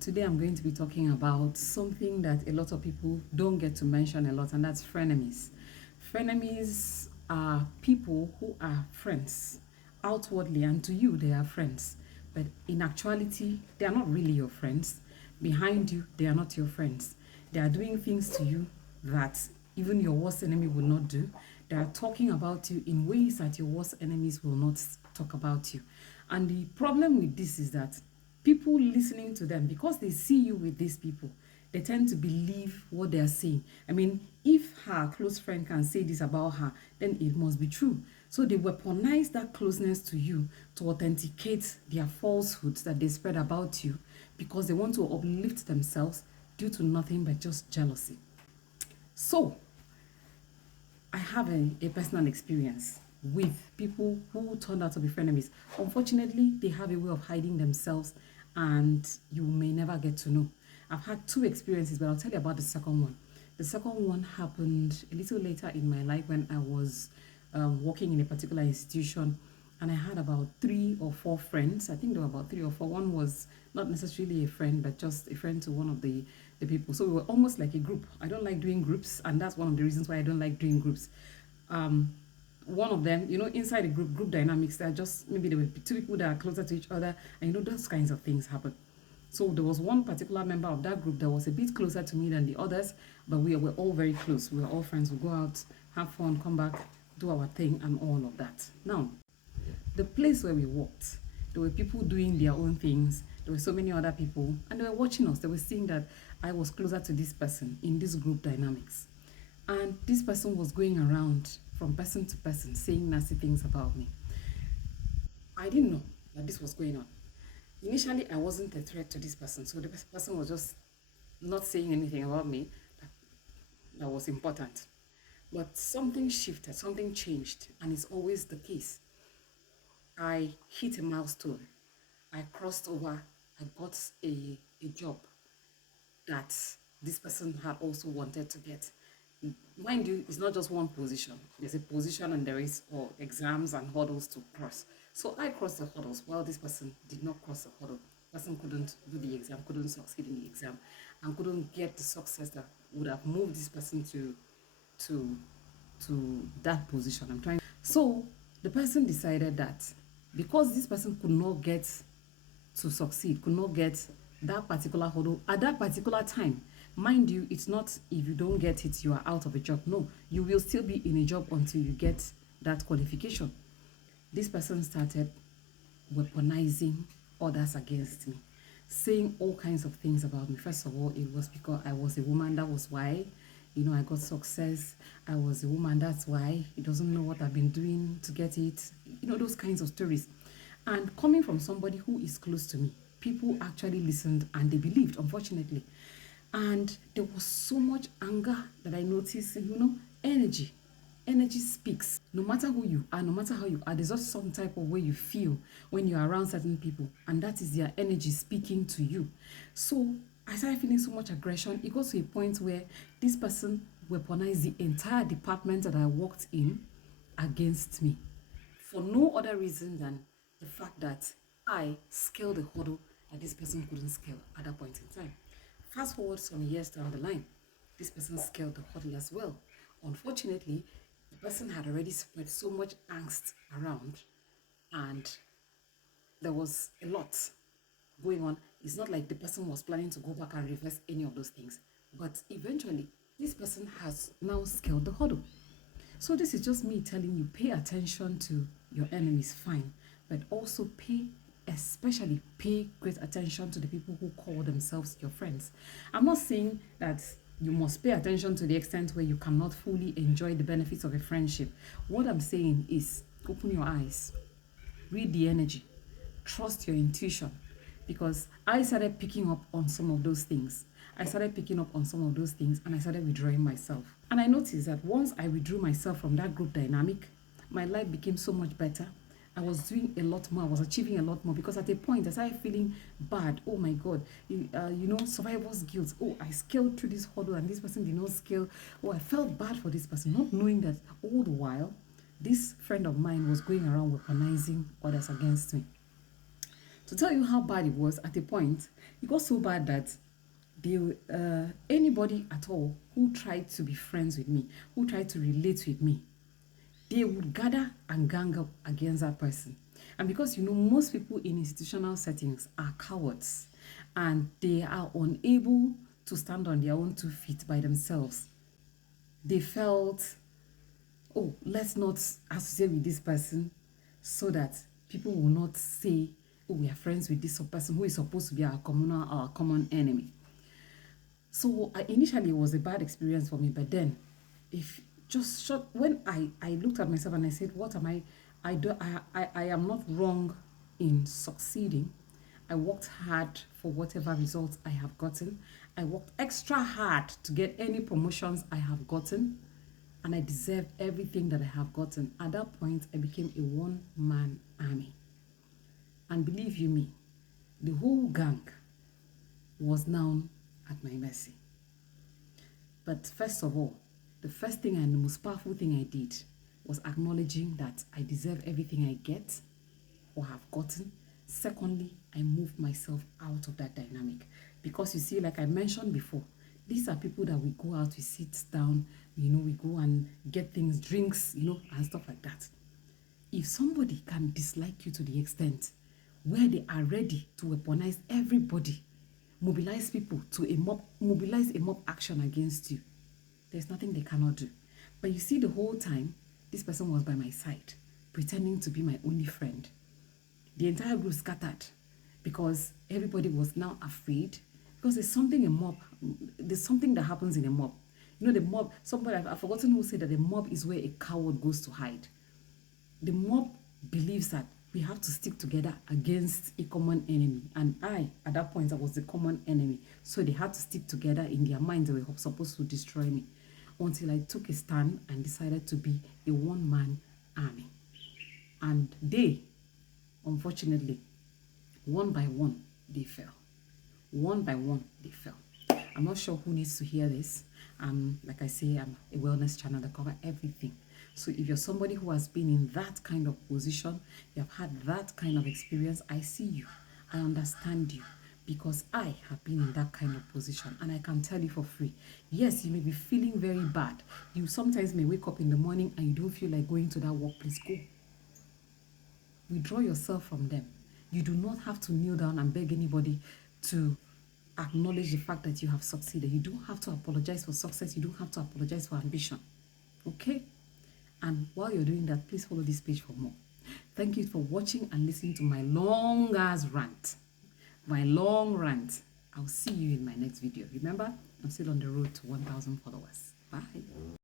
Today I'm going to be talking about something that a lot of people don't get to mention a lot, and that's frenemies. Frenemies are people who are friends outwardly, and to you, they are friends, but in actuality, they are not really your friends. Behind you, they are not your friends. They are doing things to you that even your worst enemy will not do. They are talking about you in ways that your worst enemies will not talk about you. And the problem with this is that people listening to them, because they see you with these people, they tend to believe what they are saying. I mean, if her close friend can say this about her, then it must be true. So they weaponize that closeness to you to authenticate their falsehoods that they spread about you because they want to uplift themselves due to nothing but just jealousy. So I have a personal experience with people who turned out to be frenemies. Unfortunately, they have a way of hiding themselves, and you may never get to know. I've had two experiences, but I'll tell you about the second one. The second one happened a little later in my life when I was working in a particular institution, and I had about 3 or 4 friends. I think there were about 3 or 4. One was not necessarily a friend, but just a friend to one of the people. So we were almost like a group. I don't like doing groups, and that's one of the reasons why I don't like doing groups. Um, One of them, inside a group dynamics, there are just maybe there were two people that are closer to each other, and those kinds of things happen. So there was one particular member of that group that was a bit closer to me than the others, but we were all very close. We were all friends. We go out, have fun, come back, do our thing, and all of that. Now, the place where we worked, there were people doing their own things. There were so many other people, and they were watching us. They were seeing that I was closer to this person in this group dynamics. And this person was going around from person to person saying nasty things about me. I didn't know that this was going on. Initially, I wasn't a threat to this person, so the person was just not saying anything about me that, that was important. But something shifted, something changed, and it's always the case. I hit a milestone. I crossed over. I got a job that this person had also wanted to get. Mind you, it's not just one position. There's a position and there is exams and hurdles to cross. So I crossed the hurdles while this person did not cross the hurdle. Person couldn't do the exam, couldn't succeed in the exam, and couldn't get the success that would have moved this person to to that position. I'm trying. So the person decided that because this person could not get to succeed, could not get that particular hurdle at that particular time. Mind you, it's not if you don't get it, you are out of a job. No, you will still be in a job until you get that qualification. This person started weaponizing others against me, saying all kinds of things about me. First of all, it was because I was a woman, that was why. I got success. I was a woman, that's why. He doesn't know what I've been doing to get it. Those kinds of stories. And coming from somebody who is close to me, people actually listened and they believed, unfortunately. And there was so much anger that I noticed, energy. Energy speaks. No matter who you are, no matter how you are, there's just some type of way you feel when you're around certain people, and that is their energy speaking to you. So I started feeling so much aggression. It got to a point where this person weaponized the entire department that I worked in against me for no other reason than the fact that I scaled the hurdle that this person couldn't scale at that point in time. Fast forward some years down the line, this person scaled the hurdle as well. Unfortunately, the person had already spread so much angst around, and there was a lot going on. It's not like the person was planning to go back and reverse any of those things, but eventually, this person has now scaled the hurdle. So this is just me telling you, pay attention to your enemies, fine, but also especially pay great attention to the people who call themselves your friends. I'm not saying that you must pay attention to the extent where you cannot fully enjoy the benefits of a friendship. What I'm saying is open your eyes, read the energy, trust your intuition, because I started picking up on some of those things. I started picking up on some of those things and I started withdrawing myself. And I noticed that once I withdrew myself from that group dynamic, my life became so much better. I was doing a lot more. I was achieving a lot more because at a point I started feeling bad. Oh my God, survivor's guilt. Oh, I scaled through this hurdle and this person did not scale. Oh, I felt bad for this person, not knowing that all the while this friend of mine was going around weaponizing others against me. To tell you how bad it was, at a point, It got so bad that they anybody at all who tried to be friends with me, who tried to relate with me, they would gather and gang up against that person. And because most people in institutional settings are cowards and they are unable to stand on their own 2 feet by themselves, they felt, oh, let's not associate with this person so that people will not say, oh, we are friends with this person who is supposed to be our common enemy. So initially it was a bad experience for me, but then if just short when I looked at myself and I said, what am I am not wrong in succeeding. I worked hard for whatever results I have gotten. I worked extra hard to get any promotions I have gotten, and I deserve everything that I have gotten. At that point, I became a one-man army. And believe you me, the whole gang was now at my mercy. But first of all, the first thing and the most powerful thing I did was acknowledging that I deserve everything I get or have gotten. Secondly, I moved myself out of that dynamic. Because you see, like I mentioned before, these are people that we go out, we sit down, we go and get things, drinks, and stuff like that. If somebody can dislike you to the extent where they are ready to weaponize everybody, mobilize people to mobilize a mob action against you, there's nothing they cannot do. But you see, the whole time, this person was by my side, pretending to be my only friend. The entire group scattered because everybody was now afraid, because there's something that happens in a mob. The mob, somebody, I've forgotten who said that the mob is where a coward goes to hide. The mob believes that we have to stick together against a common enemy. And at that point, I was the common enemy. So they had to stick together. In their minds, they were supposed to destroy me. Until I took a stand and decided to be a one-man army. And they, unfortunately, one by one, they fell. One by one, they fell. I'm not sure who needs to hear this. Like I say, I'm a wellness channel that covers everything. So if you're somebody who has been in that kind of position, you have had that kind of experience, I see you. I understand you, because I have been in that kind of position, and I can tell you for free. Yes, you may be feeling very bad. You sometimes may wake up in the morning and you don't feel like going to that workplace. Go. Withdraw yourself from them. You do not have to kneel down and beg anybody to acknowledge the fact that you have succeeded. You don't have to apologize for success. You don't have to apologize for ambition. Okay? And while you're doing that, please follow this page for more. Thank you for watching and listening to my long-ass rant. My long rant. I'll see you in my next video. Remember, I'm still on the road to 1,000 followers. Bye.